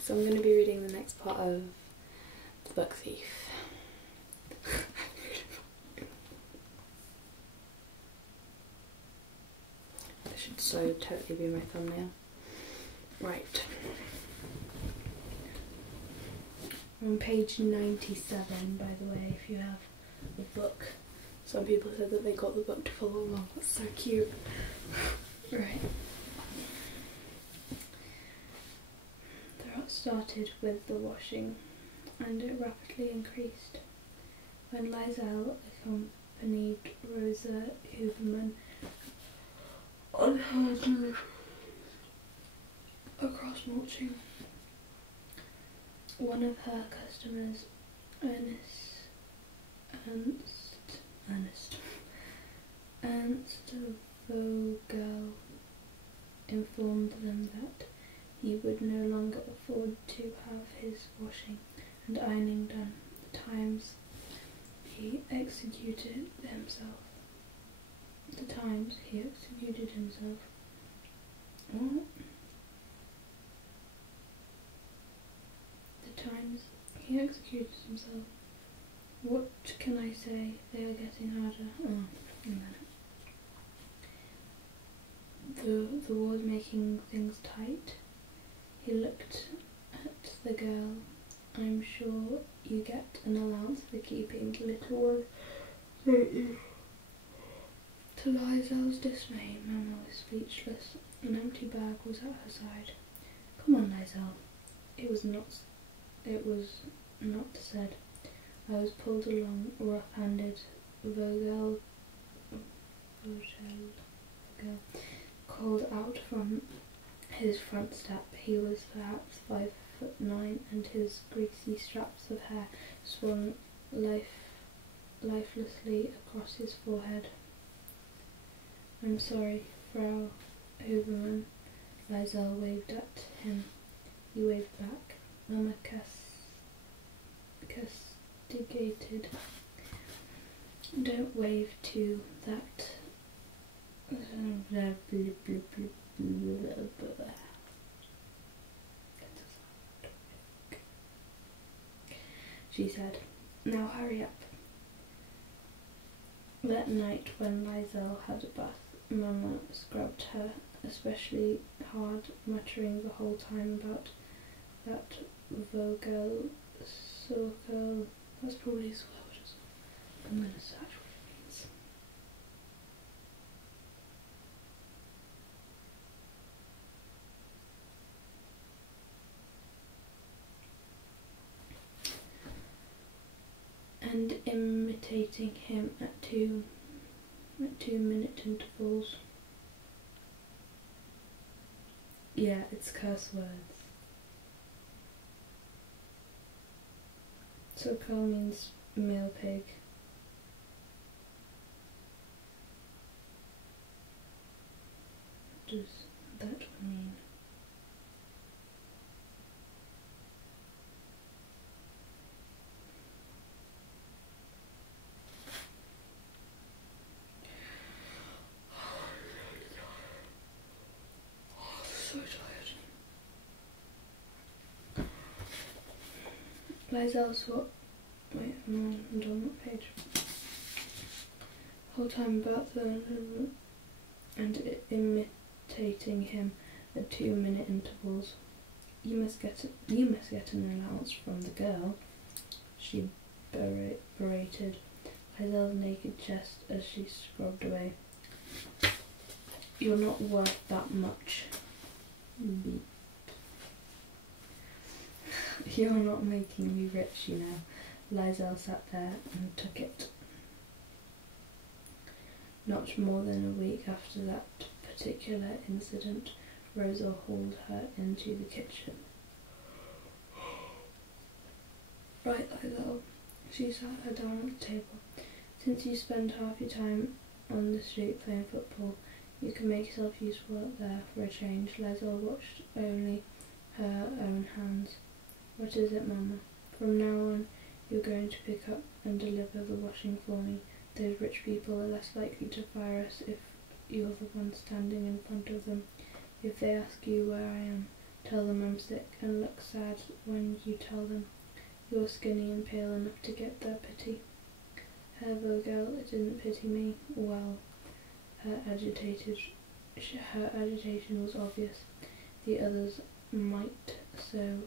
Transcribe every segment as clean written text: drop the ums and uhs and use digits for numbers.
so I'm going to be reading the next part of The Book Thief. This should so totally be my thumbnail. Right. On page 97, by the way, if you have the book. Some people said that they got the book to follow along. That's so cute. Right. The rot started with the washing, and it rapidly increased. When Liesel accompanied Rosa Huberman on her journey across Mulching, one of her customers, Ernst Vogel, informed them that he would no longer afford to have his washing and ironing done. The times he executed himself. What? The times he executed himself. What can I say? They are getting harder. Oh, a minute. The war's making things tight. He looked at the girl. I'm sure you get an allowance for keeping the little one, don't you? To Liesel's dismay, Mama was speechless. An empty bag was at her side. Come on, Liesel. It was not said. I was pulled along, rough-handed. Vogel called out from his front step. He was perhaps 5'9", and his greasy straps of hair swung lifelessly across his forehead. I'm sorry, Frau Huberman. Liesel waved at him. He waved back. Mama castigated. Don't wave to that. She said, now hurry up. That night when Liesel had a bath, Mama scrubbed her especially hard, muttering the whole time about that Vogel circle. That's probably a swear word as well. I'm going to search what it means. And imitating him at 2-minute intervals. Yeah, it's curse words. Circle means male pig. What does that mean? So tired. Liesel's what? Wait, I'm on what page? Whole time about the and imitating him at 2-minute intervals. You must get an allowance from the girl. She berated Liesel's naked chest as she scrubbed away. You're not worth that much. Beep. You're not making me rich, you know. Liesel sat there and took it. Not more than a week after that particular incident, Rosa hauled her into the kitchen. Right, Liesel. She sat her down at the table. Since you spend half your time on the street playing football, you can make yourself useful out there for a change. Liesel watched only her own hands. What is it, Mama? From now on, you're going to pick up and deliver the washing for me. Those rich people are less likely to fire us if you're the one standing in front of them. If they ask you where I am, Tell them I'm sick and look sad when you tell them. You're skinny and pale enough to get their pity. Herr didn't pity me. Well, her agitation was obvious. The others might, so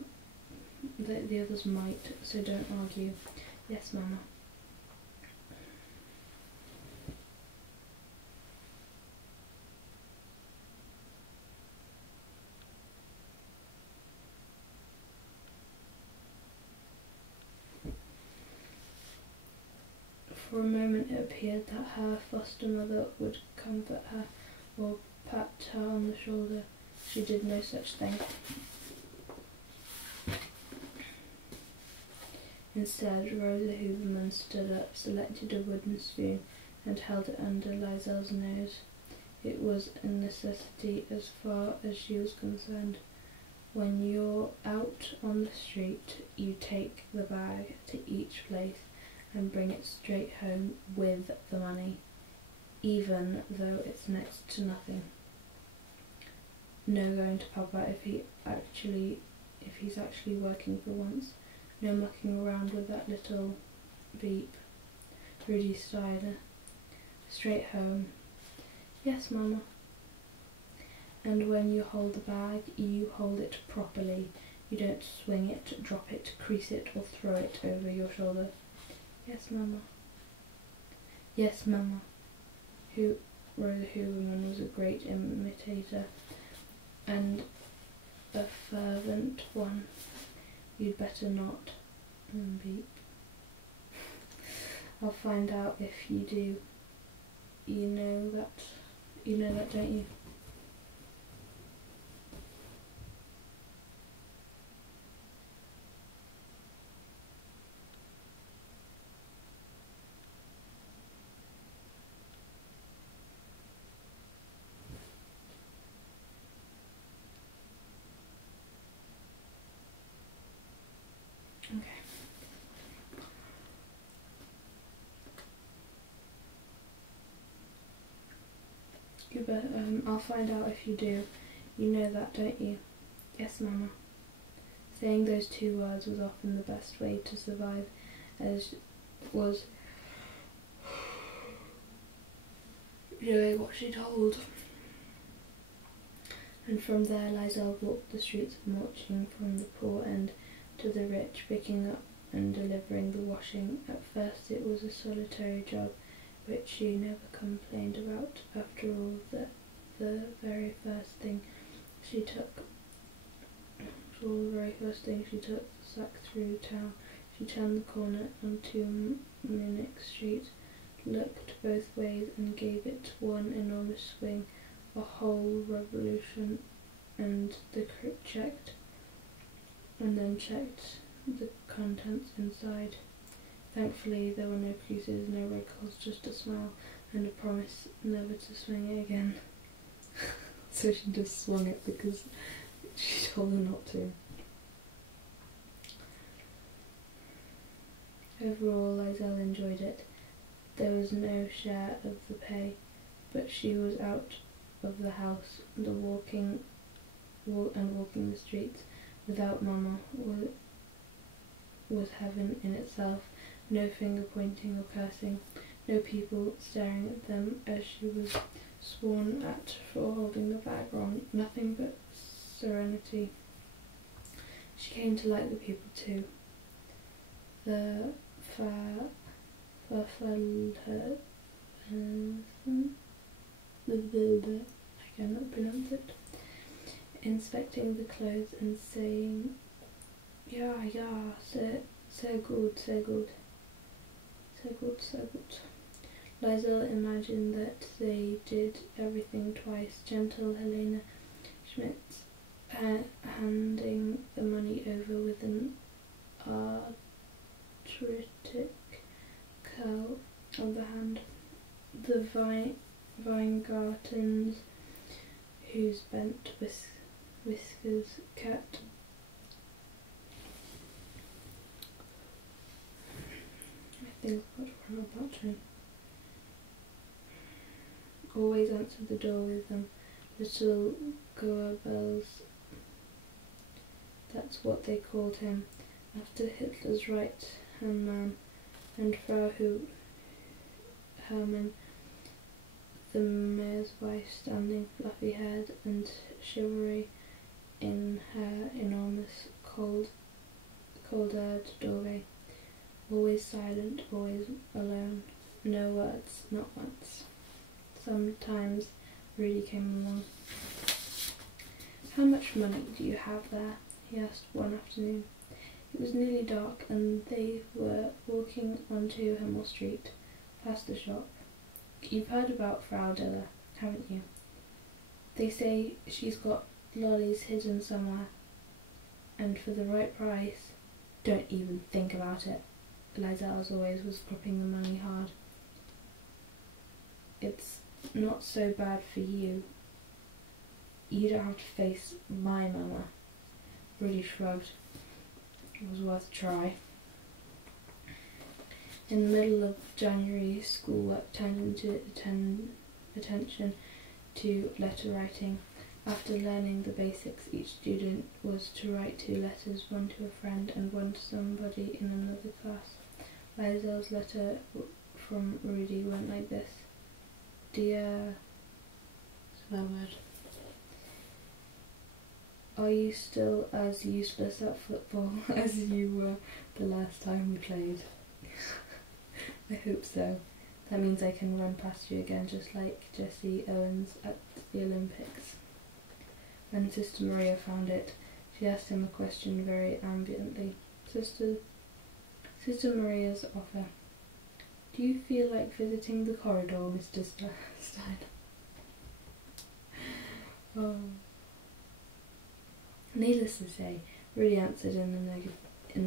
don't argue. Yes, Mama. For a moment it appeared that her foster mother would comfort her or pat her on the shoulder. She did no such thing. Instead, Rosa Huberman stood up, selected a wooden spoon, and held it under Liesel's nose. It was a necessity as far as she was concerned. When you're out on the street, you take the bag to each place and bring it straight home with the money, even though it's next to nothing. No going to Papa if he's actually working for once. No mucking around with that little beep. Rudy Steiner. Straight home. Yes, Mama. And when you hold the bag, you hold it properly. You don't swing it, drop it, crease it, or throw it over your shoulder. Yes, Mama. Yes, Mama. Rosa Huberman was a great imitator and a fervent one. You'd better not. Beep. I'll find out if you do. You know that, don't you? Okay. You better, I'll find out if you do. You know that, don't you? Yes, Mama. Saying those two words was often the best way to survive, as was doing what she told. And from there, Liesel walked the streets of Morching from the poor end to the rich, picking up and delivering the washing. At first it was a solitary job, which she never complained about. After all, the very first thing she took the sack through town. She turned the corner onto Munich Street, looked both ways and gave it one enormous swing, a whole revolution, and then checked the contents inside. Thankfully there were no creases, no wrinkles, just a smile and a promise never to swing it again. So she just swung it because she told her not to. Overall, Liesel enjoyed it. There was no share of the pay, but she was out of the house, walking the streets without Mama was heaven in itself. No finger pointing or cursing, no people staring at them as she was sworn at for holding the bag wrong. Nothing but serenity. She came to like the people too. The I cannot pronounce it. Inspecting the clothes and saying, "Ja, sehr gut, sehr gut. Sehr gut, sehr gut." Liesel imagined that they did everything twice. Gentle Helena Schmidt handing the money over with an arthritic curl of the hand. The Weingartens, whose bent whiskers kept I think I've got to run about to always answered the door with them. Little Goebbels That's what they called him, after Hitler's right-hand man, and Frau Hermann, the mayor's wife, standing fluffy-haired and chivalry in her enormous cold-aired doorway. Always silent, always alone. No words, not once. Sometimes Rudy came along. "How much money do you have there?" he asked one afternoon. It was nearly dark and they were walking onto Hummel Street, past the shop. "You've heard about Frau Diller, haven't you? They say she's got lollies hidden somewhere, and for the right price." "Don't even think about it." Liesel, as always, was gripping the money hard. "It's not so bad for you. You don't have to face my mama." Rudy shrugged. It was worth a try. In the middle of January, schoolwork turned into attention to letter writing. After learning the basics, each student was to write 2 letters, one to a friend and one to somebody in another class. Liesel's letter from Rudy went like this. "Dear..." swear word. "Are you still as useless at football as you were the last time we played?" "I hope so. That means I can run past you again, just like Jesse Owens at the Olympics." When Sister Maria found it, she asked him a question very ambiently. Sister Maria's offer. "Do you feel like visiting the corridor, Mr. Stein?" Oh. Needless to say, Rudy answered in the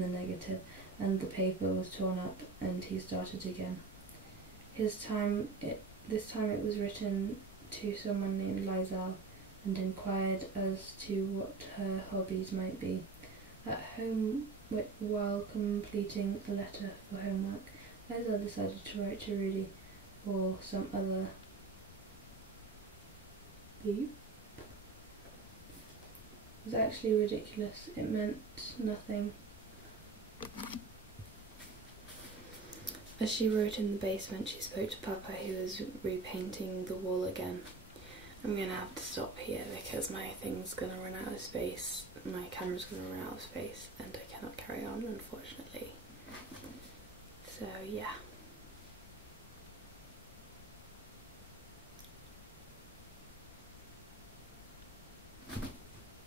negative, and the paper was torn up, and he started again. This time it was written to someone named Liesel, and inquired as to what her hobbies might be. At home, while completing a letter for homework, Liesel decided to write to Rudy or some other beep. It was actually ridiculous. It meant nothing. As she wrote in the basement, she spoke to Papa, who was repainting the wall again. "I'm gonna have to stop here because my thing's gonna run out of space, my camera's gonna run out of space, and I cannot carry on, unfortunately." So yeah.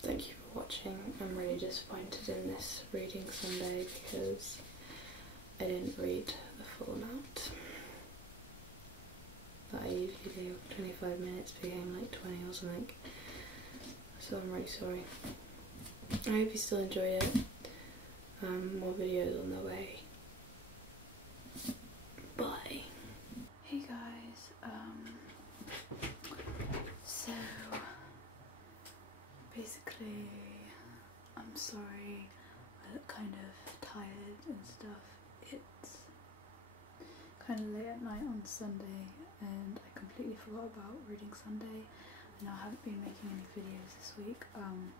Thank you for watching. I'm really disappointed in this reading Sunday because I didn't read the full amount that I usually do. 25 minutes became like 20 or something, so I'm really sorry. I hope you still enjoyed it. More videos on the way. Bye. Hey guys, so basically I'm sorry I look kind of tired and stuff. It's kind of late at night on Sunday and I completely forgot about reading Sunday, and I haven't been making any videos this week. I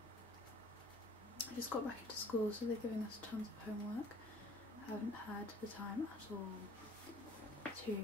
just got back into school, so they're giving us tons of homework. I haven't had the time at all to